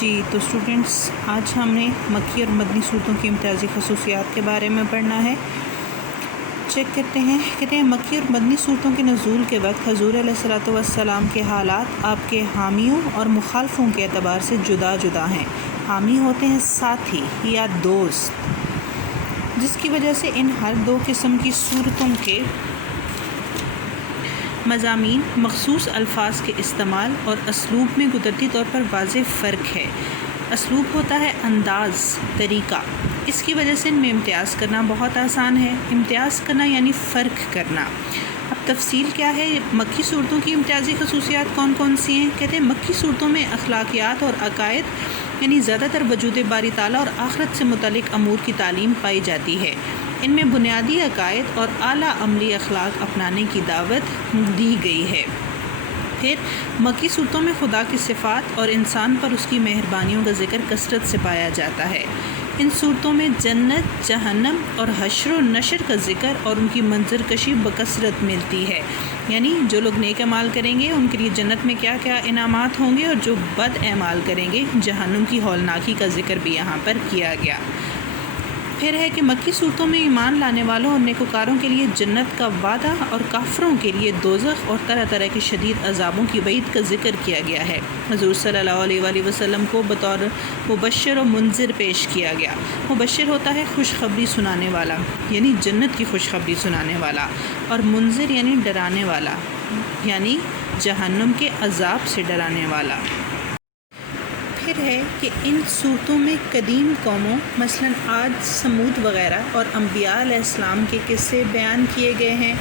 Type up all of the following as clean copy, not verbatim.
جی تو اسٹوڈنٹس، آج ہم نے مکی اور مدنی صورتوں کی امتیازی خصوصیات کے بارے میں پڑھنا ہے۔ چیک کرتے ہیں، کہتے ہیں مکی اور مدنی صورتوں کے نزول کے وقت حضور علیہ الصلوۃ والسلام کے حالات آپ کے حامیوں اور مخالفوں کے اعتبار سے جدا جدا ہیں۔ حامی ہوتے ہیں ساتھی یا دوست، جس کی وجہ سے ان ہر دو قسم کی صورتوں کے مضامین، مخصوص الفاظ کے استعمال اور اسلوب میں قدرتی طور پر واضح فرق ہے۔ اسلوب ہوتا ہے انداز، طریقہ، اس کی وجہ سے ان میں امتیاز کرنا بہت آسان ہے۔ امتیاز کرنا یعنی فرق کرنا۔ اب تفصیل کیا ہے؟ مکی صورتوں کی امتیازی خصوصیات کون کون سی ہیں؟ کہتے ہیں مکی صورتوں میں اخلاقیات اور عقائد یعنی زیادہ تر وجود باری تعالیٰ اور آخرت سے متعلق امور کی تعلیم پائی جاتی ہے۔ ان میں بنیادی عقائد اور اعلیٰ عملی اخلاق اپنانے کی دعوت دی گئی ہے۔ پھر مکی صورتوں میں خدا کی صفات اور انسان پر اس کی مہربانیوں کا ذکر کثرت سے پایا جاتا ہے۔ ان صورتوں میں جنت، جہنم اور حشر و نشر کا ذکر اور ان کی منظر کشی بکثرت ملتی ہے، یعنی جو لوگ نیک اعمال کریں گے ان کے لیے جنت میں کیا کیا انعامات ہوں گے، اور جو بد اعمال کریں گے جہنم کی ہولناکی کا ذکر بھی یہاں پر کیا گیا۔ پھر ہے کہ مکی صورتوں میں ایمان لانے والوں اور نیکوکاروں کے لیے جنت کا وعدہ اور کافروں کے لیے دوزخ اور طرح طرح کے شدید عذابوں کی وعید کا ذکر کیا گیا ہے۔ حضور صلی اللہ علیہ وآلہ وسلم کو بطور مبشر و منذر پیش کیا گیا۔ مبشر ہوتا ہے خوشخبری سنانے والا، یعنی جنت کی خوشخبری سنانے والا، اور منذر یعنی ڈرانے والا، یعنی جہنم کے عذاب سے ڈرانے والا۔ پھر ہے کہ ان صورتوں میں قدیم قوموں مثلاً عاد، سمود وغیرہ اور انبیاء علیہ السلام کے قصے بیان کیے گئے ہیں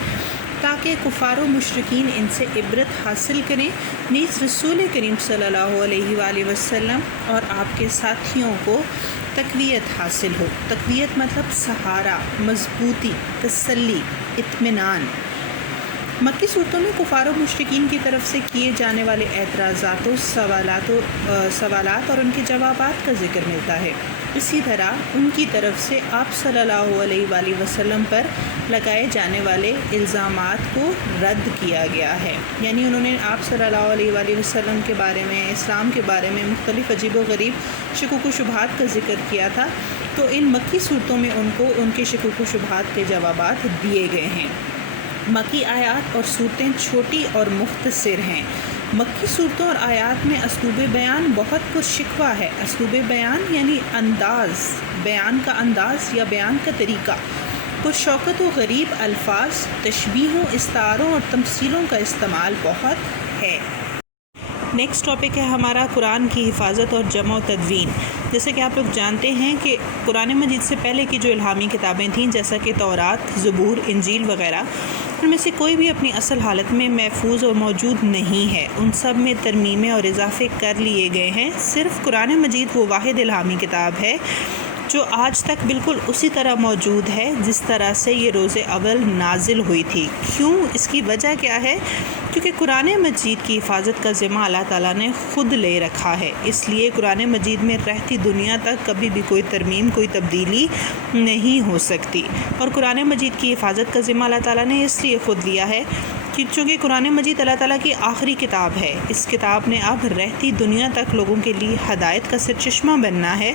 تاکہ کفار و مشرکین ان سے عبرت حاصل کریں۔ نیز رسول کریم صلی اللہ علیہ وآلہ وسلم اور آپ کے ساتھیوں کو تقویت حاصل ہو۔ تقویت مطلب سہارا، مضبوطی، تسلی، اطمینان۔ مکی صورتوں میں کفار و مشرکین کی طرف سے کیے جانے والے اعتراضات و سوالات اور ان کے جوابات کا ذکر ملتا ہے۔ اسی طرح ان کی طرف سے آپ صلی اللہ علیہ وآلہ وسلم پر لگائے جانے والے الزامات کو رد کیا گیا ہے، یعنی انہوں نے آپ صلی اللہ علیہ وآلہ وسلم کے بارے میں، اسلام کے بارے میں مختلف عجیب و غریب شکوک و شبہات کا ذکر کیا تھا، تو ان مکی صورتوں میں ان کو ان کے شکوک و شبہات کے جوابات دیے گئے ہیں۔ مکی آیات اور صورتیں چھوٹی اور مختصر ہیں۔ مکی صورتوں اور آیات میں اسلوب بیان بہت پرشکوہ ہے۔ اسلوب بیان یعنی انداز، بیان کا انداز یا بیان کا طریقہ، پرشوکت و غریب الفاظ، تشبیہوں، استعاروں اور تمثیلوں کا استعمال بہت ہے۔ نیکسٹ ٹاپک ہے ہمارا قرآن کی حفاظت اور جمع و تدوین۔ جیسے کہ آپ لوگ جانتے ہیں کہ قرآن مجید سے پہلے کی جو الہامی کتابیں تھیں، جیسا کہ تورات، زبور، انجیل وغیرہ، ان میں سے کوئی بھی اپنی اصل حالت میں محفوظ اور موجود نہیں ہے۔ ان سب میں ترمیمیں اور اضافے کر لیے گئے ہیں۔ صرف قرآن مجید وہ واحد الہامی کتاب ہے جو آج تک بالکل اسی طرح موجود ہے جس طرح سے یہ روز اول نازل ہوئی تھی۔ کیوں؟ اس کی وجہ کیا ہے؟ کیونکہ قرآن مجید کی حفاظت کا ذمہ اللہ تعالیٰ نے خود لے رکھا ہے، اس لیے قرآن مجید میں رہتی دنیا تک کبھی بھی کوئی ترمیم، کوئی تبدیلی نہیں ہو سکتی۔ اور قرآن مجید کی حفاظت کا ذمہ اللہ تعالیٰ نے اس لیے خود لیا ہے چونکہ قرآن مجید اللہ تعالیٰ کی آخری کتاب ہے۔ اس کتاب نے اب رہتی دنیا تک لوگوں کے لیے ہدایت کا سرچشمہ بننا ہے،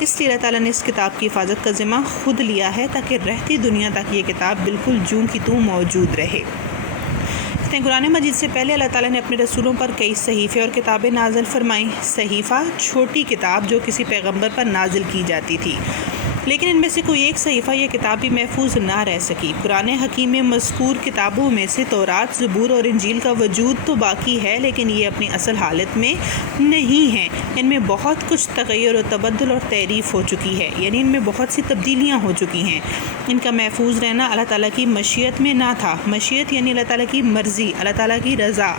اس لیے اللہ تعالیٰ نے اس کتاب کی حفاظت کا ذمہ خود لیا ہے تاکہ رہتی دنیا تک یہ کتاب بالکل جوں کی توں موجود رہے۔ قرآن مجید سے پہلے اللہ تعالیٰ نے اپنے رسولوں پر کئی صحیفے اور کتابیں نازل فرمائیں۔ صحیفہ چھوٹی کتاب جو کسی پیغمبر پر نازل کی جاتی تھی، لیکن ان میں سے کوئی ایک صحیفہ یا کتاب بھی محفوظ نہ رہ سکی۔ قرآن حکیم میں مذکور کتابوں میں سے تورات، زبور اور انجیل کا وجود تو باقی ہے، لیکن یہ اپنی اصل حالت میں نہیں ہیں۔ ان میں بہت کچھ تغیر و تبدل اور تعریف ہو چکی ہے، یعنی ان میں بہت سی تبدیلیاں ہو چکی ہیں۔ ان کا محفوظ رہنا اللہ تعالیٰ کی مشیت میں نہ تھا۔ مشیت یعنی اللہ تعالیٰ کی مرضی، اللہ تعالیٰ کی رضا۔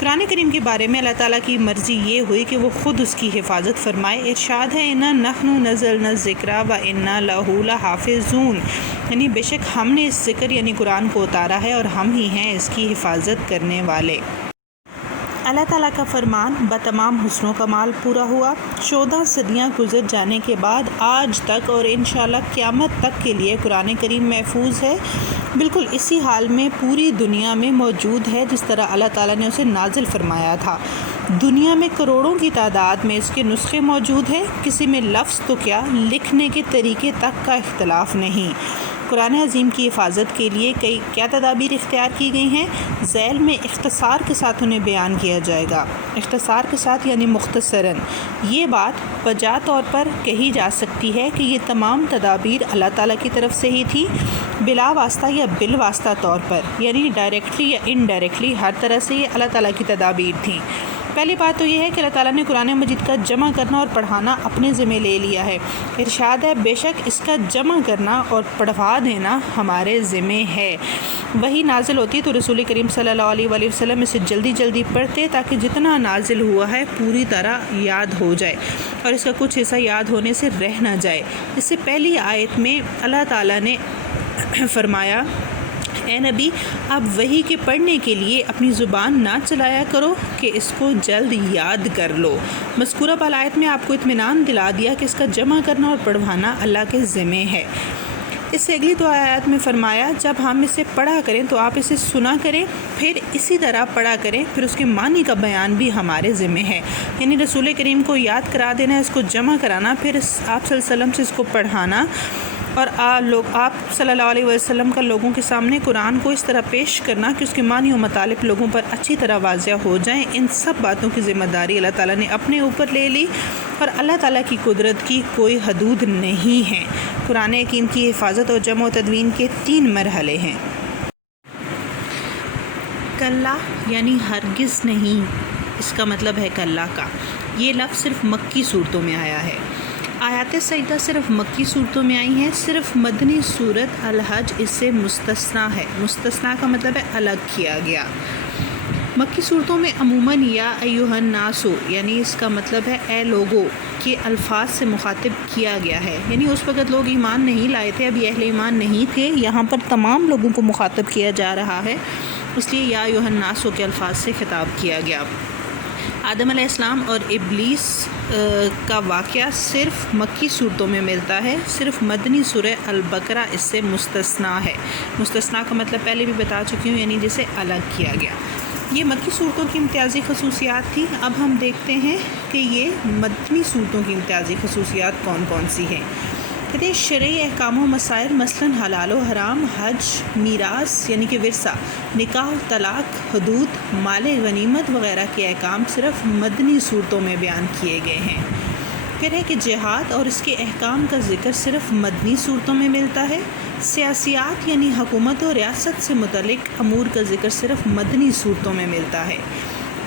قرآن کریم کے بارے میں اللہ تعالیٰ کی مرضی یہ ہوئی کہ وہ خود اس کی حفاظت فرمائے۔ ارشاد ہے اِنَّا نَحْنُ نَزَّلْنَا الذِّكْرَ وَإِنَّا لَهُ لَحَافِظُونَ، یعنی بے شک ہم نے اس ذکر یعنی قرآن کو اتارا ہے اور ہم ہی ہیں اس کی حفاظت کرنے والے۔ اللہ تعالیٰ کا فرمان بتمام حسن و کمال پورا ہوا۔ 14 صدیاں گزر جانے کے بعد آج تک اور انشاءاللہ قیامت تک کے لیے قرآن کریم محفوظ ہے، بالکل اسی حال میں پوری دنیا میں موجود ہے جس طرح اللہ تعالیٰ نے اسے نازل فرمایا تھا۔ دنیا میں کروڑوں کی تعداد میں اس کے نسخے موجود ہیں، کسی میں لفظ تو کیا لکھنے کے طریقے تک کا اختلاف نہیں۔ قرآن عظیم کی حفاظت کے لیے کیا تدابیر اختیار کی گئی ہیں؟ ذیل میں اختصار کے ساتھ انہیں بیان کیا جائے گا۔ اختصار کے ساتھ یعنی مختصراً یہ بات بجا طور پر کہی جا سکتی ہے کہ یہ تمام تدابیر اللہ تعالیٰ کی طرف سے ہی تھی، بلا واسطہ یا بالواسطہ طور پر، یعنی ڈائریکٹلی یا انڈائریکٹلی ہر طرح سے یہ اللہ تعالیٰ کی تدابیر تھیں۔ پہلی بات تو یہ ہے کہ اللہ تعالیٰ نے قرآن مجید کا جمع کرنا اور پڑھانا اپنے ذمہ لے لیا ہے۔ ارشاد ہے بے شک اس کا جمع کرنا اور پڑھوا دینا ہمارے ذمہ ہے۔ وہی نازل ہوتی تو رسول کریم صلی اللہ علیہ وآلہ وسلم اسے جلدی جلدی پڑھتے تاکہ جتنا نازل ہوا ہے پوری طرح یاد ہو جائے اور اس کا کچھ حصہ یاد ہونے سے رہ نہ جائے۔ اس سے پہلی آیت میں اللہ تعالیٰ نے فرمایا اے نبی آپ وحی کے پڑھنے کے لیے اپنی زبان نہ چلایا کرو کہ اس کو جلد یاد کر لو۔ مذکورہ آیت میں آپ کو اطمینان دلا دیا کہ اس کا جمع کرنا اور پڑھوانا اللہ کے ذمہ ہے۔ اس سے اگلی 2 آیات میں فرمایا جب ہم اسے پڑھا کریں تو آپ اسے سنا کریں، پھر اسی طرح پڑھا کریں، پھر اس کے معنی کا بیان بھی ہمارے ذمہ ہے، یعنی رسول کریم کو یاد کرا دینا، اس کو جمع کرانا، پھر آپ صلی اللہ علیہ وسلم سے اس کو پڑھانا اور آپ صلی اللہ علیہ وسلم کا لوگوں کے سامنے قرآن کو اس طرح پیش کرنا کہ اس کے معنی و مطالب لوگوں پر اچھی طرح واضح ہو جائیں۔ ان سب باتوں کی ذمہ داری اللہ تعالیٰ نے اپنے اوپر لے لی اور اللہ تعالیٰ کی قدرت کی کوئی حدود نہیں ہے۔ قرآن حکیم کی حفاظت اور جمع و تدوین کے 3 مرحلے ہیں۔ کلا یعنی ہرگز نہیں، اس کا مطلب ہے کلا کا۔ یہ لفظ صرف مکی صورتوں میں آیا ہے۔ آیات سجدہ صرف مکی صورتوں میں آئی ہیں، صرف مدنی صورت الحج اس سے مستثنا ہے۔ مستثنا کا مطلب ہے الگ کیا گیا۔ مکی صورتوں میں عموماً یا ایھا الناس یعنی اس کا مطلب ہے اے لوگو کے الفاظ سے مخاطب کیا گیا ہے، یعنی اس وقت لوگ ایمان نہیں لائے تھے، ابھی اہل ایمان نہیں تھے، یہاں پر تمام لوگوں کو مخاطب کیا جا رہا ہے، اس لیے یا ایھا الناس کے الفاظ سے خطاب کیا گیا۔ آدم علیہ السلام اور ابلیس کا واقعہ صرف مکی صورتوں میں ملتا ہے، صرف مدنی سورہ البقرہ اس سے مستثنا ہے۔ مستثنا کا مطلب پہلے بھی بتا چکی ہوں، یعنی جسے الگ کیا گیا۔ یہ مکی صورتوں کی امتیازی خصوصیات تھی۔ اب ہم دیکھتے ہیں کہ یہ مدنی صورتوں کی امتیازی خصوصیات کون کون سی ہیں۔ کہتے ہیں شرعی احکام و مسائل مثلاً حلال و حرام، حج، میراث یعنی کہ ورثہ، نکاح، طلاق، حدود، مال غنیمت وغیرہ کے احکام صرف مدنی صورتوں میں بیان کیے گئے ہیں۔ پھر ہے کہ جہاد اور اس کے احکام کا ذکر صرف مدنی صورتوں میں ملتا ہے۔ سیاسیات یعنی حکومت و ریاست سے متعلق امور کا ذکر صرف مدنی صورتوں میں ملتا ہے۔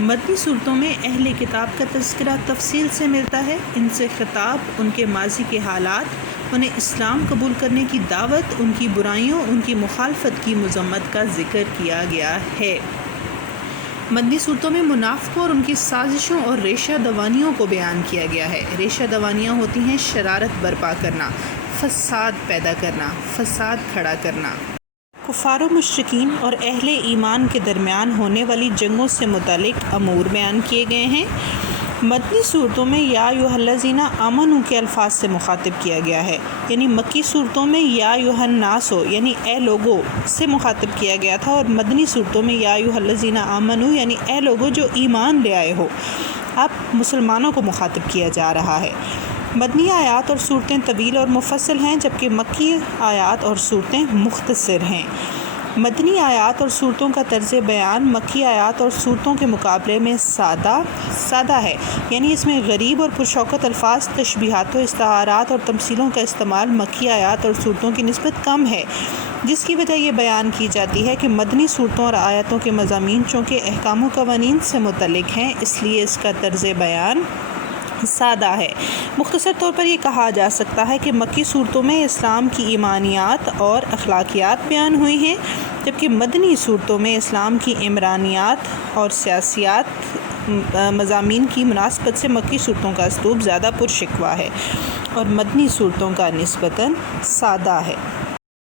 مدنی صورتوں میں اہل کتاب کا تذکرہ تفصیل سے ملتا ہے، ان سے خطاب، ان کے ماضی کے حالات، انہیں اسلام قبول کرنے کی دعوت، ان کی برائیوں، ان کی مخالفت کی مذمت کا ذکر کیا گیا ہے۔ مدنی صورتوں میں منافقوں اور ان کی سازشوں اور ریشہ دوانیوں کو بیان کیا گیا ہے۔ ریشہ دوانیاں ہوتی ہیں شرارت برپا کرنا، فساد پیدا کرنا، فساد کھڑا کرنا۔ کفار و مشرکین اور اہل ایمان کے درمیان ہونے والی جنگوں سے متعلق امور بیان کیے گئے ہیں۔ مدنی صورتوں میں یا ایھا الذین آمنوا کے الفاظ سے مخاطب کیا گیا ہے، یعنی مکی صورتوں میں یا ایھا الناس یعنی اے لوگو سے مخاطب کیا گیا تھا، اور مدنی صورتوں میں یا ایھا الذین آمنوا یعنی اے لوگو جو ایمان لے آئے ہو، اب مسلمانوں کو مخاطب کیا جا رہا ہے۔ مدنی آیات اور صورتیں طویل اور مفصل ہیں، جبکہ مکی آیات اور صورتیں مختصر ہیں۔ مدنی آیات اور صورتوں کا طرز بیان مکی آیات اور صورتوں کے مقابلے میں سادہ ہے، یعنی اس میں غریب اور پرشوکت الفاظ، تشبیہات و استعارات اور تمثیلوں کا استعمال مکی آیات اور صورتوں کی نسبت کم ہے، جس کی وجہ یہ بیان کی جاتی ہے کہ مدنی صورتوں اور آیاتوں کے مضامین چونکہ احکام و قوانین سے متعلق ہیں، اس لیے اس کا طرز بیان سادہ ہے۔ مختصر طور پر یہ کہا جا سکتا ہے کہ مکی صورتوں میں اسلام کی ایمانیات اور اخلاقیات بیان ہوئی ہیں، جبکہ مدنی صورتوں میں اسلام کی عمرانیات اور سیاسیات مضامین کی مناسبت سے مکی صورتوں کا اسلوب زیادہ پرشکوہ ہے اور مدنی صورتوں کا نسبتاً سادہ ہے۔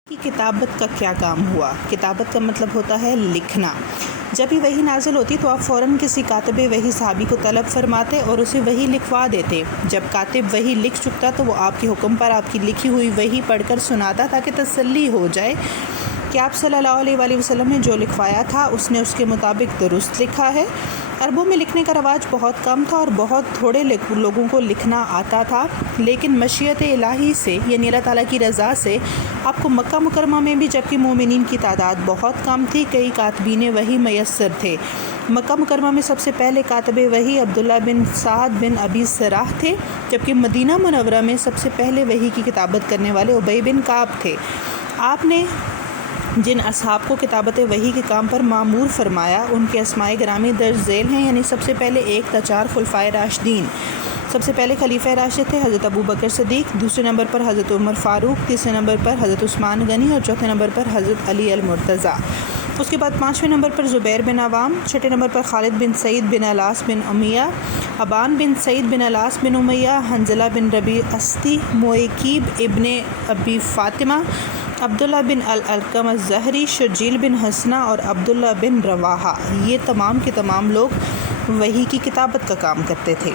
کی کتابت کا کیا کام ہوا؟ کتابت کا مطلب ہوتا ہے لکھنا۔ جب بھی وحی نازل ہوتی تو آپ فوراً کسی کاتب وحی صحابی کو طلب فرماتے اور اسے وحی لکھوا دیتے۔ جب کاتب وحی لکھ چکتا تو وہ آپ کے حکم پر آپ کی لکھی ہوئی وحی پڑھ کر سناتا تاکہ تسلی ہو جائے کہ آپ صلی اللہ علیہ وآلہ وسلم نے جو لکھوایا تھا اس نے اس کے مطابق درست لکھا ہے۔ عربوں میں لکھنے کا رواج بہت کم تھا اور بہت تھوڑے لوگوں کو لکھنا آتا تھا، لیکن مشیت الہی سے یعنی اللہ تعالیٰ کی رضا سے آپ کو مکہ مکرمہ میں بھی جبکہ مومنین کی تعداد بہت کم تھی، کئی کاتبین وحی میسر تھے۔ مکہ مکرمہ میں سب سے پہلے کاتب وحی عبداللہ بن سعد بن ابی سراح تھے، جبکہ مدینہ منورہ میں سب سے پہلے وحی کی کتابت کرنے والے ابی بن کعب تھے۔ آپ نے جن اصحاب کو کتابت وحی کے کام پر مامور فرمایا ان کے اسماء گرامی درج ذیل ہیں، یعنی سب سے پہلے 1 تا 4 خلفائے راشدین۔ سب سے پہلے خلیفہ راشد تھے حضرت ابو بکر صدیق، دوسرے نمبر پر حضرت عمر فاروق، تیسرے نمبر پر حضرت عثمان غنی اور چوتھے نمبر پر حضرت علی المرتضیٰ۔ اس کے بعد 5ویں نمبر پر زبیر بن عوام، 6 نمبر پر خالد بن سعید بن الاس بن امیہ، ابان بن سعید بن الاس بن امیہ، حنظلہ بن ربیع اسدی، موئیقیب ابن ابی فاطمہ، عبداللہ بن الارقم الزہری، شرجیل بن حسنہ اور عبداللہ بن رواحہ۔ یہ تمام کے تمام لوگ وحی کی کتابت کا کام کرتے تھے۔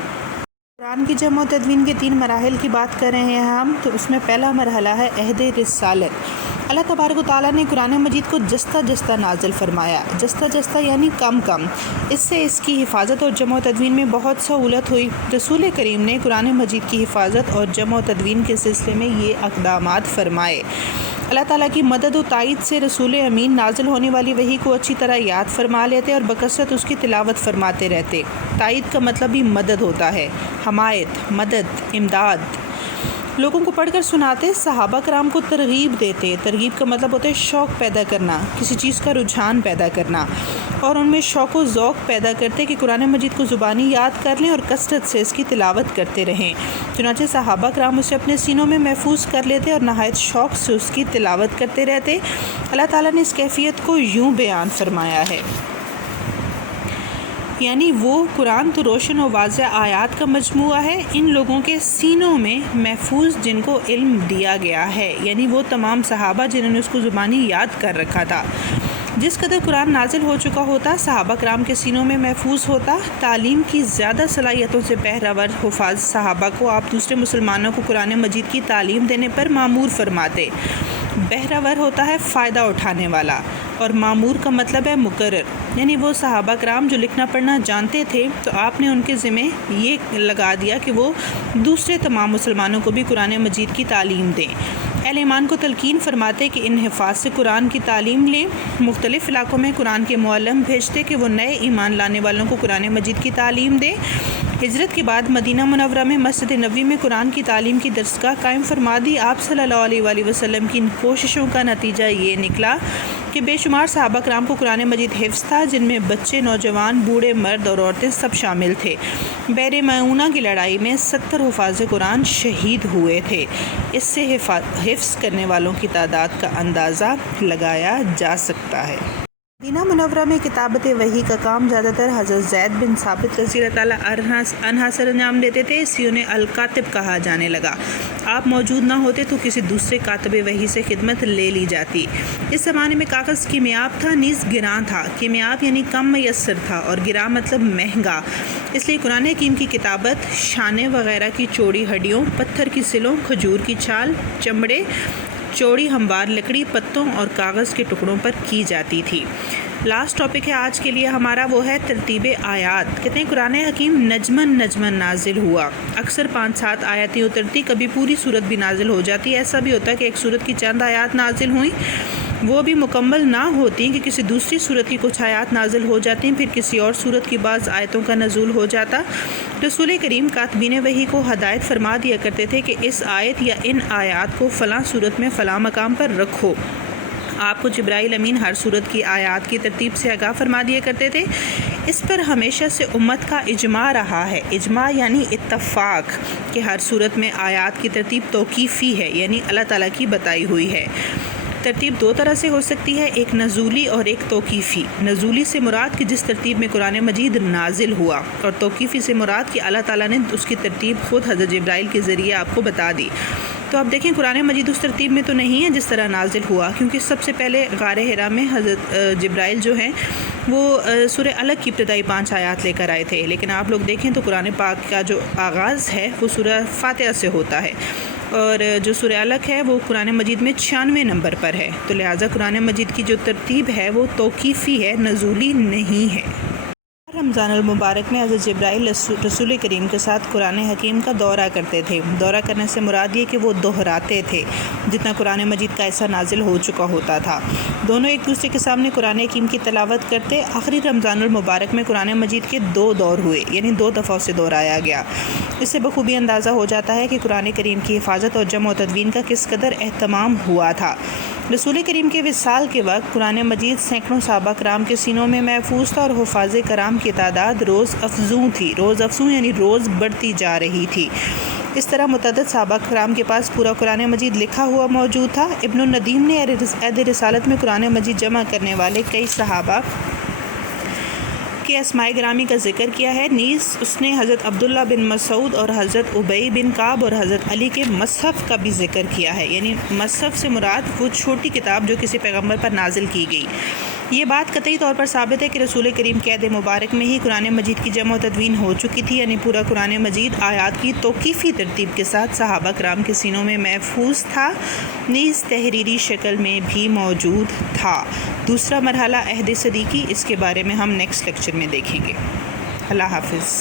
قرآن کی جمع و تدوین کے 3 مراحل کی بات کر رہے ہیں ہم، تو اس میں پہلا مرحلہ ہے عہد رسالت۔ اللہ تبارک و تعالیٰ نے قرآن مجید کو جستہ جستہ نازل فرمایا، جستہ جستہ یعنی کم کم۔ اس سے اس کی حفاظت اور جمع و تدوین میں بہت سہولت ہوئی۔ رسول کریم نے قرآن مجید کی حفاظت اور جمع و تدوین کے سلسلے میں یہ اقدامات فرمائے۔ اللہ تعالیٰ کی مدد و تائید سے رسول امین نازل ہونے والی وحی کو اچھی طرح یاد فرما لیتے اور بکثرت اس کی تلاوت فرماتے رہتے۔ تائید کا مطلب بھی مدد ہوتا ہے، حمایت، مدد، امداد۔ لوگوں کو پڑھ کر سناتے، صحابہ کرام کو ترغیب دیتے۔ ترغیب کا مطلب ہوتا ہے شوق پیدا کرنا، کسی چیز کا رجحان پیدا کرنا، اور ان میں شوق و ذوق پیدا کرتے کہ قرآن مجید کو زبانی یاد کر لیں اور کثرت سے اس کی تلاوت کرتے رہیں۔ چنانچہ صحابہ کرام اسے اپنے سینوں میں محفوظ کر لیتے اور نہایت شوق سے اس کی تلاوت کرتے رہتے۔ اللہ تعالیٰ نے اس کیفیت کو یوں بیان فرمایا ہے، یعنی وہ قرآن تو روشن و واضح آیات کا مجموعہ ہے، ان لوگوں کے سینوں میں محفوظ جن کو علم دیا گیا ہے، یعنی وہ تمام صحابہ جنہوں نے اس کو زبانی یاد کر رکھا تھا۔ جس قدر قرآن نازل ہو چکا ہوتا، صحابہ کرام کے سینوں میں محفوظ ہوتا، تعلیم کی زیادہ صلاحیتوں سے بہرہور حفاظ صحابہ کو آپ دوسرے مسلمانوں کو قرآن مجید کی تعلیم دینے پر مامور فرماتے۔ بہرہور ہوتا ہے فائدہ اٹھانے والا، اور مامور کا مطلب ہے مقرر، یعنی وہ صحابہ کرام جو لکھنا پڑھنا جانتے تھے تو آپ نے ان کے ذمہ یہ لگا دیا کہ وہ دوسرے تمام مسلمانوں کو بھی قرآن مجید کی تعلیم دیں۔ اہل ایمان کو تلقین فرماتے کہ ان حفاظ سے قرآن کی تعلیم لیں۔ مختلف علاقوں میں قرآن کے معلم بھیجتے کہ وہ نئے ایمان لانے والوں کو قرآن مجید کی تعلیم دیں۔ ہجرت کے بعد مدینہ منورہ میں مسجد نبوی میں قرآن کی تعلیم کی درسگاہ قائم فرما دی۔ آپ صلی اللہ علیہ وآلہ وسلم کی ان کوششوں کا نتیجہ یہ نکلا کہ بے شمار صحابہ کرام کو قرآن مجید حفظ تھا، جن میں بچے، نوجوان، بوڑھے، مرد اور عورتیں سب شامل تھے۔ بحر معونہ کی لڑائی میں 70 حفاظ قرآن شہید ہوئے تھے۔ اس سے حفظ کرنے والوں کی تعداد کا اندازہ لگایا جا سکتا ہے۔ مدینہ منورہ میں کتابت وحی کا کام زیادہ تر حضرت زید بن ثابت رضی اللہ تعالیٰ عنہ سر انجام دیتے تھے، اس لیے انہیں الکاتب کہا جانے لگا۔ آپ موجود نہ ہوتے تو کسی دوسرے کاتب وحی سے خدمت لے لی جاتی۔ اس زمانے میں کاغذ کیمیاب تھا، نیز گراں تھا۔ کیمیاب یعنی کم میسر تھا اور گراں مطلب مہنگا، اس لیے قرآن حکیم کی کتابت شانے وغیرہ کی چوڑی ہڈیوں، پتھر کی سلوں، کھجور کی چھال، چمڑے، چوڑی ہموار لکڑی، پتوں اور کاغذ کے ٹکڑوں پر کی جاتی تھی۔ لاسٹ ٹاپک ہے آج کے لیے ہمارا، وہ ہے ترتیب آیات۔ کہتے ہیں قرآن حکیم نجمن نازل ہوا، اکثر 5-7 آیاتیں اترتی، کبھی پوری صورت بھی نازل ہو جاتی۔ ایسا بھی ہوتا ہے کہ ایک صورت کی چند آیات نازل ہوئیں، وہ بھی مکمل نہ ہوتی کہ کسی دوسری صورت کی کچھ آیات نازل ہو جاتی ہیں، پھر کسی اور صورت کی بعض آیتوں کا نزول ہو جاتا۔ رسول کریم کاتبین وحی کو ہدایت فرما دیا کرتے تھے کہ اس آیت یا ان آیات کو فلاں صورت میں فلاں مقام پر رکھو۔ آپ کو جبرائیل امین ہر صورت کی آیات کی ترتیب سے آگاہ فرما دیا کرتے تھے۔ اس پر ہمیشہ سے امت کا اجماع رہا ہے۔ اجماع یعنی اتفاق کہ ہر صورت میں آیات کی ترتیب توقیفی ہے، یعنی اللہ تعالیٰ کی بتائی ہوئی ہے۔ ترتیب 2 طرح سے ہو سکتی ہے، ایک نزولی اور ایک توقیفی۔ نزولی سے مراد کہ جس ترتیب میں قرآن مجید نازل ہوا، اور توقیفی سے مراد کہ اللہ تعالیٰ نے اس کی ترتیب خود حضرت جبرائیل کے ذریعے آپ کو بتا دی۔ تو آپ دیکھیں قرآن مجید اس ترتیب میں تو نہیں ہے جس طرح نازل ہوا، کیونکہ سب سے پہلے غار حرا میں حضرت جبرائیل جو ہیں وہ سورہ الگ کی ابتدائی 5 آیات لے کر آئے تھے، لیکن آپ لوگ دیکھیں تو قرآن پاک کا جو آغاز ہے وہ سورہ فاتحہ سے ہوتا ہے، اور جو سورہ الگ ہے وہ قرآن مجید میں 96 نمبر پر ہے، تو لہٰذا قرآن مجید کی جو ترتیب ہے وہ توقیفی ہے، نزولی نہیں ہے۔ رمضان المبارک میں حضرت جبرائیل رسول کریم کے ساتھ قرآن حکیم کا دورہ کرتے تھے۔ دورہ کرنے سے مراد یہ کہ وہ دہراتے تھے جتنا قرآن مجید کا ایسا نازل ہو چکا ہوتا تھا۔ دونوں ایک دوسرے کے سامنے قرآن حکیم کی تلاوت کرتے۔ آخری رمضان المبارک میں قرآن مجید کے 2 دور ہوئے، یعنی 2 دفعہ اسے دہرایا گیا۔ اس سے بخوبی اندازہ ہو جاتا ہے کہ قرآن کریم کی حفاظت اور جمع و تدوین کا کس قدر اہتمام ہوا تھا۔ رسول کریم کے وصال کے وقت قرآن مجید سینکڑوں صحابہ کرام کے سینوں میں محفوظ تھا اور حفاظ کرام کی تعداد روز افزوں تھی۔ روز افزوں یعنی روز بڑھتی جا رہی تھی۔ اس طرح متعدد صحابہ کرام کے پاس پورا قرآن مجید لکھا ہوا موجود تھا۔ ابن الندیم نے عہد رسالت میں قرآن مجید جمع کرنے والے کئی صحابہ کے اسماء گرامی کا ذکر کیا ہے۔ نیز اس نے حضرت عبداللہ بن مسعود اور حضرت ابی بن کعب اور حضرت علی کے مصحف کا بھی ذکر کیا ہے، یعنی مصحف سے مراد وہ چھوٹی کتاب جو کسی پیغمبر پر نازل کی گئی۔ یہ بات قطعی طور پر ثابت ہے کہ رسول کریم کے عہد مبارک میں ہی قرآن مجید کی جمع و تدوین ہو چکی تھی، یعنی پورا قرآن مجید آیات کی توقیفی ترتیب کے ساتھ صحابہ کرام کے سینوں میں محفوظ تھا، نیز تحریری شکل میں بھی موجود تھا۔ دوسرا مرحلہ عہد صدیقی، اس کے بارے میں ہم نیکسٹ لیکچر میں دیکھیں گے۔ اللہ حافظ۔